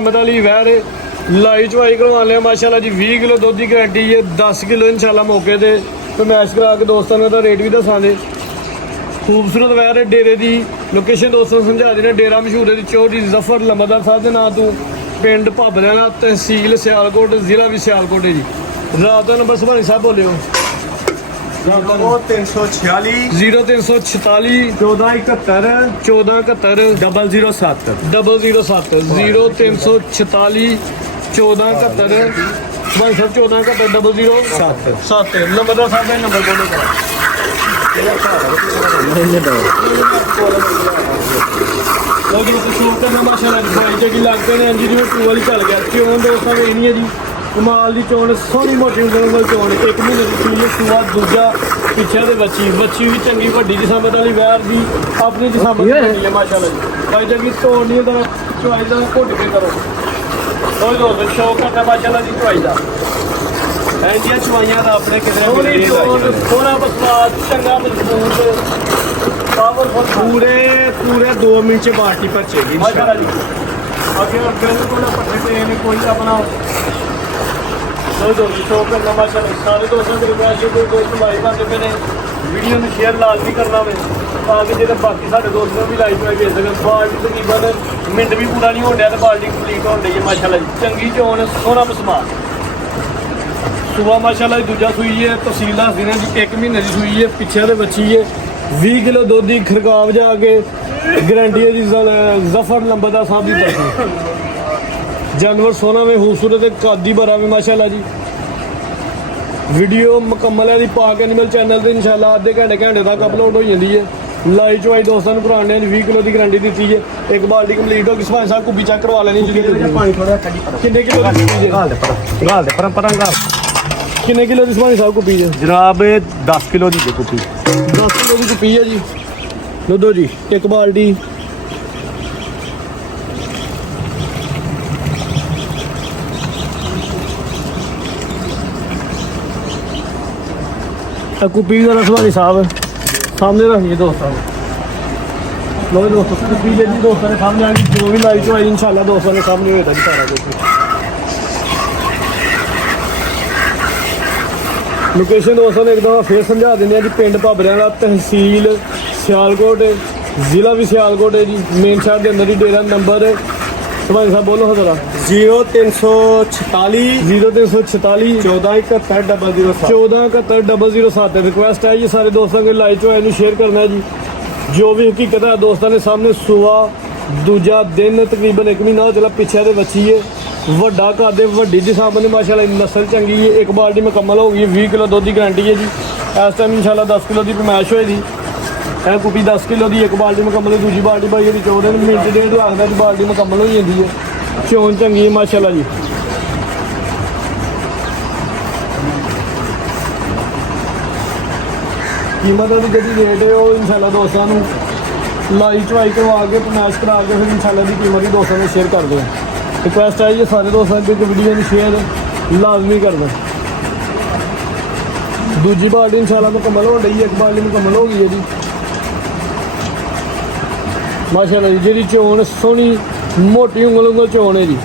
सामत वाली वैर लाई चवाई करवा लिया माशाल्लाह जी। 20 किलो दुध की गारंटी है, 10 किलो इंशाल्लाह मौके ते मैश करा के दोस्तों ने रेट भी दसा दे। खूबसूरत वैर है। डेरे की लोकेशन दोस्तों समझा देने। डेरा मशहूर है चौधरी जफर लंबरदार साहब के नाम तो, पिंड भाबलियाना, तहसील सियालकोट, जिला भी सियालकोट है जी। रात का नंबर सुभानी साहब बोलियो 0346 0346 1471 1471 007 007 0346 1471 भाई साहब 1471 007 नंबर साहब नंबर बोलो करना माशाल्लाह भाई जी लगते हैं जी जिवें टू वाली चल गया चोन दोस्तों में नहीं है जी। कमाल की चोन सोहनी मोटी उंगल चोन 1 महीने की सूई सूआ दूजा पिछे दे बच्ची भी चंगी वड्डी जिसामत वाली वैर दी अपनी जिसामत बनी है माशाल्लाह जी। भाई जी तोड़ नहीं होता चुआई का घुट के करो दोस्तों शौक करना माशाल्लाह जी चुआई का ऐसा चुआइया का अपने कितने थोड़ा बसवाद चंगा मजबूत पावरफुल पूरे 2 मिनट च बाल्टी भरचेगी माशाल्लाह जी। अगर बिल्कुल पट्टे पे कोई अपना शौक करना माशाल्लाह। सारे दोस्तों के रिक्वेस्ट है कोई भाई बनते पे ने वीडियो में शेयर लाजमी करना हो ताकि जो बाकी सारे दोस्तों भी लाइव में भेज सकें। बाल्टी तकरीबन मिनट भी पूरा नहीं हो रहा तो बाल्टी कंप्लीट हो रही है माशाल्लाह जी। चंगी चोन सोहना पसमान सुबह माशाल्लाह दूजा सूई है तहसील दस दिन जी 1 महीने की सूई है पिछे तो बची है 20 किलो दुध की खरकाव जाके गारंटी है जी। जफर लंबरदार साहब की तरफ जानवर सोना में खूबसूरत कादी भरा में माशाल्लाह जी। वीडियो मुकम्मल है पाक एनिमल चैनल पर इंशाल्लाह आधे घंटे तक अपलोड हो जाती है। लाई चवाई दोस्तों को कराने 20 किलो की गारंटी दी है। एक बाल्टी कंप्लीट होगी भाई साहब कुब्बी चेक करवा लेनी किन्ने किलो की भाई साहब कुब्बी है जनाब 10 किलो की कुप्पी 10 किलो की कुप्पी है जी। दो जी एक बाल्टी कुप्पी जरा सुभानी साहब सामने रखिए दोस्तों। लो दोस्तों कुप्पी जी दोस्तों ने सामने आ गई जो भी लाई चवाई इंशाल्लाह दोस्तों ने सामने होता जी सारा कुछ। लोकेशन दोस्तों ने एक दफ़ा फिर समझा दें जी। पिंड भाबलियाना, तहसील सियालकोट, जिला भी सियालकोट है जी। मेन शहर के अंदर ही डेरा। नंबर सुभानी साहब बोलो जरा 0346 0346 1471 007 रिक्वेस्ट है ये सारे दोस्तों के लाइव चो शेयर करना है जी। जो भी हकीकत है दोस्तों ने सामने सुबह दूजा दिन तकरीबन 1 महीना हो चला पिछे तो बची है वड्डा कर दे वड्डी जी सामने माशाल्लाह नस्ल चंगी है। एक बाल्टी मुकम्मल हो गई 20 किलो दुध की गारंटी है जी। इस टाइम इंशाल्लाह 10 किलो की पैमाइश होएगी। यह कुप्पी 10 किलो की एक बाल्टी मुकम्मल दूजी बाल्टी भाई जी 14 मिनट 1.5 लगता जी बाल्टी मुकम्मल हो जाती है। चोन चंगी है माशाल्लाह जी। कीमत की जी रेट है वो इंशाल्लाह दोस्तों लाई चवाई करवा के पैमाइश करा के फिर इंशाल्लाह की कीमत ही दोस्तों ने शेयर कर दें। रिक्वेस्ट है ये सारे दोस्तों की वीडियो में शेयर लाजमी कर दें। दूजी बाल्टी इंशाल्लाह मुकम्मल हो रही है। एक बाल्टी मुकम्मल हो गई है जी माशाल्लाह जी। जी चोन सोहनी मोटी उंगल चोन है जी।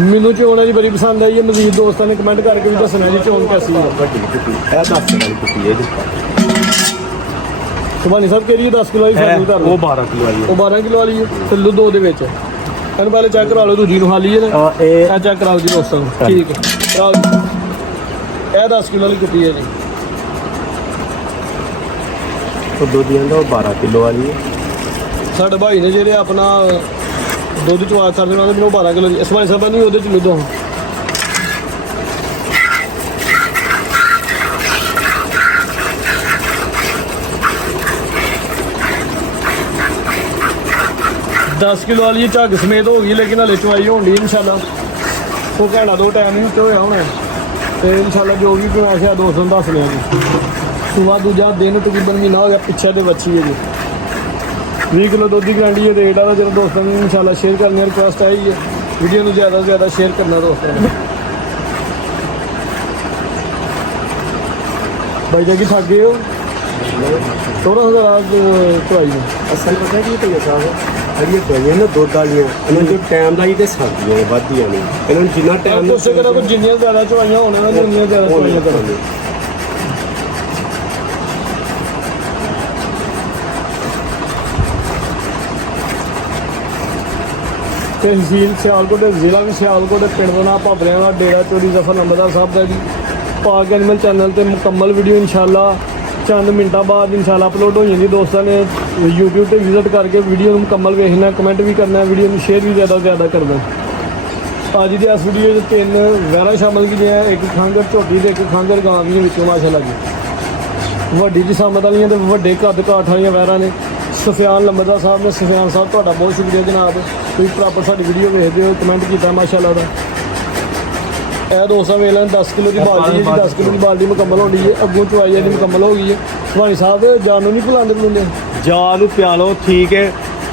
मैनू चोन है जी बड़ी पसंद आई है। मजीद दोस्तों ने कमेंट करके भी दसना जी चोन कैसी है। सुभानी साहब कह रही है 10 किलो वाली फाइनल कर वो 12 किलो वाली वो 12 किलो वाली है किलो 2 ਦੇ ਵਿੱਚ ਇਹਨੂੰ ਪਹਿਲੇ ਚੈੱਕ ਕਰਾ ਲਓ ਦੂਜੀ ਨੂੰ ਖਾਲੀ ਹੈ ਨਾ ਇਹ ਚੈੱਕ ਕਰਾਓ ਜੀ ਦੋਸਤੋ ਠੀਕ ਹੈ ਕਰਾਓ ਇਹ 10 ਕਿਲੋ ਵਾਲੀ ਕੁੱਪੀ ਹੈ ਜੀ। ਉਹ ਦੁੱਧ ਜਾਂਦਾ ਉਹ 12 ਕਿਲੋ ਵਾਲੀ ਹੈ। ਸਾਡੇ ਭਾਈ ਨੇ ਜਿਹੜੇ ਆਪਣਾ ਦੁੱਧ ਚਵਾ ਕਰਦੇ ਉਹਨਾਂ ਦੇ 12 ਕਿਲੋ ਦੀ ਸੁਭਾਨੀ ਸਾਹਿਬ ਨੂੰ ਉਹਦੇ ਚ ਲੁੱਦੋ 10 किलो वाली झग समेत हो गई लेकिन हले चवाई होनी इंशाल्लाह वो घैंटा 2 टाइम नहीं होया होना तो इंशाल्लाह जो भी पैमाइश है दोस्तों दस लिया जी। सुबह दूजा दिन तकरीबन महीना हो गया पिछे तो बची है जी। 20 किलो दुध की गारंटी है। रेट आ जो दोस्तों ने इंशाल्लाह शेयर करने रिक्वेस्ट आई है वीडियो में ज़्यादा से ज़्यादा शेयर करना दोस्तों ने। भाई जी थक गए हो 16,000 चवाई में 80 पता की भैया साहब ਜਿਹੜੀਆਂ ਦਵਾਈਆਂ ਨਾ ਦੁੱਧ ਵਾਲੀਆਂ ਇਹਨਾਂ ਜੋ ਟਾਈਮ ਦਾ ਹੀ ਤੇ ਸਰਦੀਆਂ ਨੇ ਵੱਧਦੀਆਂ ਨੇ ਇਹਨਾਂ ਨੂੰ ਜਿੰਨਾ ਟਾਈਮ ਕੋਸ਼ਿਸ਼ ਕਰੋ ਕਿ ਜਿੰਨੀਆਂ ਜ਼ਿਆਦਾ ਚਵਾਈਆਂ ਹੋਣਾ ਨਾ ਉਨੀਆਂ ਜ਼ਿਆਦਾ ਚਵਾਈਆਂ ਕਰੋ। ਤਹਿਸੀਲ ਸਿਆਲਕੋਟ, ਜ਼ਿਲ੍ਹਾ ਵੀ ਸਿਆਲਕੋਟ, ਪਿੰਡ ਦਾ ਨਾਮ ਭਾਬਰਿਆਂ ਡੇਰਾ ਚੋਰੀ ਜ਼ਫਰ ਨੰਬਰਦਾਰ ਸਾਹਿਬ ਦਾ ਜੀ। ਪਾਕ ਐਨੀਮਲ ਚੈਨਲ ਤੇ ਮੁਕੰਮਲ ਵੀਡੀਓ ਇਨਸ਼ਾਅੱਲਾ ਚੰਦ ਮਿੰਟਾਂ ਬਾਅਦ ਇਨਸ਼ਾਅੱਲਾ ਅਪਲੋਡ ਹੋ ਜਾਂਦੀ। ਦੋਸਤਾਂ ਨੇ YouTube ਤੇ ਵਿਜ਼ਿਟ ਕਰਕੇ ਵੀਡੀਓ ਨੂੰ ਮੁਕੰਮਲ ਵੇਖਣਾ, ਕਮੈਂਟ ਵੀ ਕਰਨਾ, ਵੀਡੀਓ ਨੂੰ ਸ਼ੇਅਰ ਵੀ ਜ਼ਿਆਦਾ ਤੋਂ ਜ਼ਿਆਦਾ ਕਰਨਾ। ਅੱਜ ਦੀ ਇਸ ਵੀਡੀਓ 'ਚ 3 ਵੈਰਾਂ ਸ਼ਾਮਲ ਕੀਤੀਆਂ, ਇੱਕ ਖਾਂਗਰ ਝੋਟੀ ਤੇ ਇੱਕ ਖਾਂਗਰ ਗਾਂ ਦੀਆਂ ਵਿੱਚੋਂ ਮਾਸ਼ਾਅੱਲਾ ਜੀ। ਵੱਡੀ ਜਿਸਾਮਤ ਵਾਲੀਆਂ ਤੇ ਵੱਡੇ ਕੱਦ ਕਾਠ ਵਾਲੀਆਂ ਵੈਰਾਂ ਨੇ। ਸਫਿਆਨ ਲੰਬਰਦਾਰ ਸਾਹਿਬ ਨੇ, ਸਫਿਆਨ ਸਾਹਿਬ ਤੁਹਾਡਾ ਬਹੁਤ ਸ਼ੁਕਰੀਆ ਜਨਾਬ, ਤੁਸੀਂ ਪ੍ਰੋਪਰ ਸਾਡੀ ਵੀਡੀਓ ਵੇਖਦੇ ਹੋ, ਕਮੈਂਟ ਕੀਤਾ ਮਾਸ਼ਾਅੱਲਾ ਦਾ। ਇਹ ਦੋਸਤਾਂ ਵੇਖ ਲੈਣ 10 ਕਿਲੋ ਦੀ ਬਾਲਟੀ ਹੈ ਜੀ, 10 ਕਿਲੋ ਦੀ ਬਾਲਟੀ ਮੁਕੰਮਲ ਹੋ ਗਈ ਹੈ, ਅੱਗੋਂ ਚਵਾਈ ਇਹਦੀ ਮੁਕੰਮਲ ਹੋ ਗਈ ਹੈ। ਭਾਣੀ ਸਾਹਿਬ ਜਾਨ ਨੂੰ ਨਹੀਂ ਭੁਲਾਉਂਦੇ ਜਾ ਨੂੰ ਪਿਆ ਲਓ ਠੀਕ ਹੈ।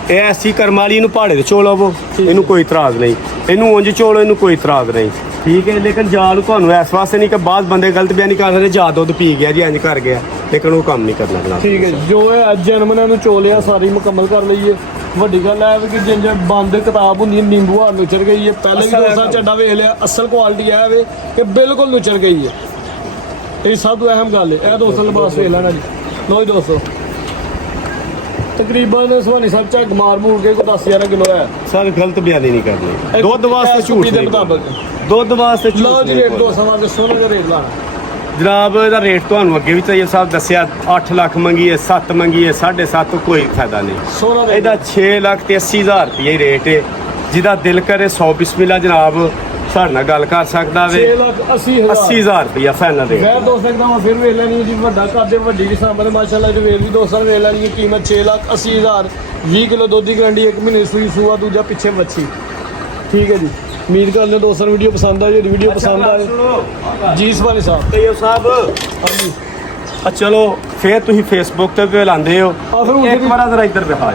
ਇਹ ਐਸੀ ਕਰਮ ਵਾਲੀ ਨੂੰ ਪਹਾੜੇ ਤੇ ਚੋ ਲਵੋ, ਇਹਨੂੰ ਕੋਈ ਇਤਰਾਜ਼ ਨਹੀਂ, ਇਹਨੂੰ ਉਂਝ ਚੋਲੋ, ਇਹਨੂੰ ਕੋਈ ਇਤਰਾਜ਼ ਨਹੀਂ ਠੀਕ ਹੈ। ਲੇਕਿਨ ਜਾ ਨੂੰ ਤੁਹਾਨੂੰ ਇਸ ਵਾਸਤੇ ਨਹੀਂ ਕਿ ਬਾਅਦ ਬੰਦੇ ਗਲਤ ਬਿਆਨ ਨਹੀਂ ਕਰ ਸਕਦੇ ਜਾ ਦੁੱਧ ਪੀ ਗਿਆ ਜੀ ਇੰਜ ਕਰ ਗਿਆ, ਲੇਕਿਨ ਉਹ ਕੰਮ ਨਹੀਂ ਕਰਨਾ ਜਨਾਬ। ਠੀਕ ਹੈ ਜੀ, ਜੋ ਇਹ ਜਨਮਨਾਂ ਨੂੰ ਚੋਲਿਆ ਸਾਰੀ ਮੁਕੰਮਲ ਕਰ ਲਈਏ। ਵੱਡੀ ਗੱਲ ਹੈ ਕਿ ਜਿੰਜ ਬੰਦ ਕਿਤਾਬ ਹੁੰਦੀ ਹੈ ਨਿੰਬੂ ਹਾਲ ਨੁਚਰ ਗਈ ਹੈ। ਪਹਿਲੇ ਵੀ ਦੋਸਤਾਂ ਚੱਡਾ ਵੇਖ ਲਿਆ, ਅਸਲ ਕੁਆਲਿਟੀ ਹੈ ਵੇ ਕਿ ਬਿਲਕੁਲ ਨੁਚਰ ਗਈ ਹੈ। ਇਹ ਸਭ ਤੋਂ ਅਹਿਮ ਗੱਲ ਹੈ। ਇਹ ਦੋਸਤਾਂ ਲਿਬਾਸ ਵੇਖ ਲੈਣਾ ਜੀ। ਲੋ ਜੀ ਦੋਸਤੋ, ਤਕਰੀਬਨ ਸੁਹਾਨੀ ਸਾਹਿਬ ਝੱਗ ਮਾਰ ਮੂਰ ਕੇ ਕੋਈ 10-11 ਕਿਲੋ ਹੈ। ਸਰ ਗਲਤ ਬਿਆਨੀ ਨਹੀਂ ਕਰਨੀ, ਦੁੱਧ ਵਾਸਤੇ ਝੂਠ ਦੇ ਨਹੀਂ, ਮੁਤਾਬਕ ਦੁੱਧ ਵਾਸਤੇ ਝੂਠ ਲਓ ਜੀ। ਨਹੀਂ ਰੇਟ ਬੋਲਣਾ। ਦੋਸਤਾਂ ਵਾਸਤੇ ਸੋਨਾ ਦਾ ਰੇਟ ਲਾਣਾ ਜਨਾਬ ਇਹਦਾ ਰੇਟ ਤੁਹਾਨੂੰ ਅੱਗੇ ਵੀ ਚਾਹੀਏ ਸਾਹਿਬ ਦੱਸਿਆ 8 ਲੱਖ ਮੰਗੀਏ, 7 ਮੰਗੀਏ, 7.5 ਕੋਈ ਫਾਇਦਾ ਨਹੀਂ। ਸੋਨਾ ਦਾ ਇਹਦਾ 6,80,000 ਰੁਪਏ ਹੀ ਰੇਟ ਹੈ। ਜਿਹਦਾ ਦਿਲ ਕਰੇ 100 ਬਿਸਮਿਲ੍ਲਾ ਜਨਾਬ ਸਾਡੇ ਨਾਲ ਗੱਲ ਕਰ ਸਕਦਾ ਵੇ। 6,80,000 80,000 ਰੁਪਇਆ ਫਾਈਨਲ ਰੇਟ। ਵੈਰ ਦੋਸਤਾਂ ਦਾ ਫਿਰ ਵੇਖ ਲੈਣੀ ਜੀ। ਵੱਡਾ ਕਰਦੇ ਵੱਡੀ ਵੀ ਸਾਂਭਰ ਮਾਸ਼ਾਅੱਲਾ ਜੀ। ਵੇਰ ਵੀ ਦੋਸਤਾਂ ਨੇ ਵੇਖ ਲੈਣੀ ਹੈ। ਕੀਮਤ 6,80,000, 20 ਕਿਲੋ ਦੁੱਧ ਦੀ ਗਰੰਟੀ, 1 ਮਹੀਨੇ ਸੂਈ ਸੂਆ, ਦੂਜਾ ਪਿੱਛੇ ਬੱਚੀ। ਠੀਕ ਹੈ ਜੀ, ਉਮੀਦ ਕਰਦੇ ਹਾਂ ਦੋਸਤਾਂ ਨੂੰ ਵੀਡੀਓ ਪਸੰਦ ਆਏ। ਜੇ ਵੀਡੀਓ ਪਸੰਦ ਆਏ ਜੀ ਸੁਹਾਨੀ ਸਾਹਿਬ ਤੇ ਸਾਹਿਬ ਹਾਂਜੀ ਚਲੋ ਫੇਰ ਤੁਸੀਂ ਫੇਸਬੁੱਕ ਤੇ ਵੀ ਲਾਉਂਦੇ ਹੋ, ਆ ਫਿਰ ਇੱਕ ਵਾਰ ਜ਼ਰਾ ਇੱਧਰ ਦਿਖਾਓ।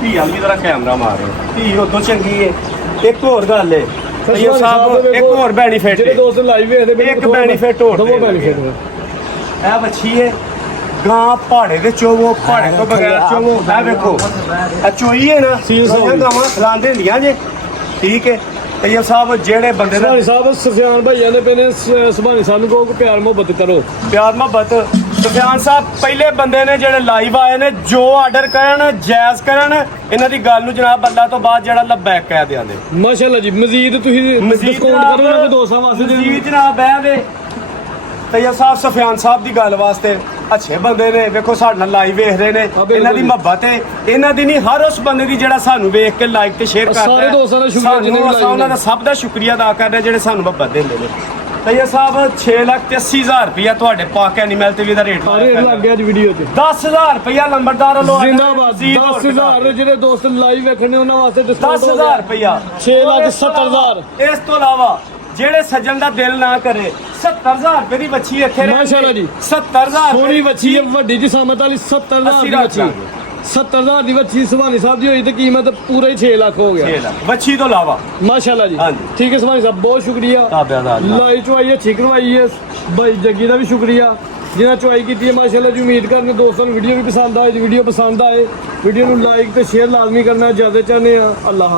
ਧੀ ਵਾਲੀ ਜਰਾ ਕੈਮਰਾ ਮਾਰਿਓ, ਧੀ ਉਦੋਂ ਚੰਗੀ ਹੈ। ਇੱਕ ਹੋਰ ਗੱਲ ਹੈ ਇਹ ਸਾਹਿਬ, ਇੱਕ ਹੋਰ ਬੈਨੀਫਿਟ ਜਿਹੜੇ ਦੋਸਤ ਲਾਈਵ ਵੇਖਦੇ ਇੱਕ benefit ਹੋਰ ਦੋ ਦੇ ਬੈਨੀਫਿਟ ਇਹ ਬੱਚੀ ਹੈ ਗਾਂ ਪਹਾੜੇ ਦੇ ਚੋਵੋ, ਪਹਾੜੇ ਤੋਂ ਬਗੈਰ ਚੋਵੋ। ਇਹ ਵੇਖੋ ਇਹ ਚੋਈ ਹੈ ਨਾ, ਸੀਲ ਸੌ ਇਹ ਗਾਵਾਂ ਖਿਲਾਉਂਦੇ ਹੁੰਦੀਆਂ ਜੇ ਠੀਕ ਹੈ। ਤੇ ਇਹ ਸਾਹਿਬ ਜਿਹੜੇ ਬੰਦੇ ਦਾ ਸੁਹਾਨੀ ਸਾਹਿਬ ਸਫਿਆਨ ਭਾਈਆਂ ਦੇ ਪਏ ਨੇ, ਸੁਹਾਨੀ ਸਾਹਿਬ ਨੂੰ ਕਹੋ ਕਿ ਪਿਆਰ ਮੁਹੱਬਤ ਕਰੋ। ਪਿਆਰ ਮੁਹੱਬਤ ਸੁਫਿਆਨ ਸਾਹਿਬ ਪਹਿਲੇ ਬੰਦੇ ਨੇ ਜਿਹੜੇ ਲਾਈਵ ਆਏ ਨੇ, ਜੋ ਆਰਡਰ ਕਰਨ ਜਾਇਜ਼ ਕਰਨ, ਇਹਨਾਂ ਦੀ ਗੱਲ ਨੂੰ ਜਨਾਬ ਅੱਲਾ ਤੋਂ ਬਾਅਦ ਜਿਹੜਾ ਲੱਬੈਕ ਕਹਿ ਦਿਆਂਦੇ। ਮਾਸ਼ਾਅੱਲਾ ਜੀ। ਮਜ਼ੀਦ ਤੁਸੀਂ ਡਿਸਕਾਊਂਟ ਕਰੋ ਨਾ ਦੋਸਤਾਂ ਵਾਸਤੇ। ਮਜ਼ੀਦ ਜਨਾਬ ਬਹਿ ਵੇ ਤਈਆ ਸਾਹਿਬ ਸੁਫਿਆਨ ਸਾਹਿਬ ਦੀ ਗੱਲ ਵਾਸਤੇ ਅੱਛੇ ਬੰਦੇ ਨੇ। ਵੇਖੋ ਸਾਡੇ ਨਾਲ ਲਾਈਵ ਵੇਖ ਰਹੇ ਨੇ, ਇਹਨਾਂ ਦੀ ਮੁਹੱਬਤ ਹੈ। ਇਹਨਾਂ ਦੀ ਨਹੀਂ, ਹਰ ਉਸ ਬੰਦੇ ਦੀ ਜਿਹੜਾ ਸਾਨੂੰ ਵੇਖ ਕੇ ਲਾਈਕ ਤੇ ਸ਼ੇਅਰ ਕਰਦਾ ਸਾਰੇ ਦੋਸਤਾਂ ਦਾ ਸ਼ੁਕਰੀਆ ਜਿਨ੍ਹਾਂ ਨੇ ਸਾਨੂੰ ਉਹਨਾਂ ਦਾ ਸਭ ਦਾ ਸ਼ੁਕਰੀਆ ਅਦਾ ਕਰਦੇ ਜਿਹੜੇ ਸਾਨੂੰ ਮੁਹੱਬਤ ਦਿੰਦੇ ਨੇ। ਤਈਆ ਸਾਹਿਬ 6,80,000 ਰੁਪਇਆ ਤੁਹਾਡੇ ਪਾਕ ਐਨੀਮਲ ਤੇ ਵੀ ਦਾ ਰੇਟ ਰੇਟ ਲੱਗ ਗਿਆ ਅੱਜ ਵੀਡੀਓ 'ਚ। 10,000 ਰੁਪਇਆ ਲੰਬਰਦਾਰ ਵੱਲੋਂ ਜ਼ਿੰਦਾਬਾਦ। 10,000 ਜਿਹੜੇ ਦੋਸਤ ਲਾਈਵ ਵੇਖਣੇ ਉਹਨਾਂ ਵਾਸਤੇ ਡਿਸਕਾਊਂਟ 10,000 ਰੁਪਇਆ 6,70,000। ਇਸ ਤੋਂ ਇਲਾਵਾ ਜਿਹੜੇ ਸੱਜਣ ਦਾ ਦਿਲ ਨਾ ਕਰੇ 70,000 ਰੁਪਏ ਦੀ ਬੱਚੀ ਇੱਥੇ ਮਾਸ਼ਾਅੱਲਾ ਜੀ। 70,000 ਸੋਹਣੀ ਬੱਚੀ ਹੈ, ਵੱਡੀ ਜਿਸਾਮਤ ਵਾਲੀ 70,000 ਦੀ ਬੱਚੀ। 70,000 ਦੀ ਬੱਚੀ ਸੁਹਾਨੀ ਸਾਹਿਬ ਦੀ ਹੋਈ ਤੇ ਕੀਮਤ ਪੂਰਾ ਹੀ 6 ਲੱਖ ਹੋ ਗਿਆ। 6 ਲੱਖ ਬੱਚੀ ਤੋਂ ਇਲਾਵਾ ਮਾਸ਼ਾਅੱਲਾ ਜੀ। ਹਾਂਜੀ। ਠੀਕ ਹੈ ਸੁਹਾਨੀ ਸਾਹਿਬ, ਬਹੁਤ ਸ਼ੁਕਰੀਆ। ਲਾਈ ਚੁਆਈ ਹੈ, ਠੀਕ ਕਰਵਾਈ ਹੈ। ਭਾਈ ਜੱਗੀ ਦਾ ਵੀ ਸ਼ੁਕਰੀਆ ਜਿਹਨਾਂ ਚੁਆਈ ਕੀਤੀ ਹੈ ਮਾਸ਼ਾਅੱਲਾ ਜੀ। ਉਮੀਦ ਕਰਦੇ ਦੋਸਤਾਂ ਨੂੰ ਵੀਡੀਓ ਵੀ ਪਸੰਦ ਆਏ। ਵੀਡੀਓ ਪਸੰਦ ਆਏ ਵੀਡੀਓ ਨੂੰ ਲਾਈਕ ਤੇ ਸ਼ੇਅਰ ਲਾਜ਼ਮੀ ਕਰਨਾ। ਜਿਆਦਾ ਚਾਹੁੰਦੇ ਆ। ਅੱਲਾਹ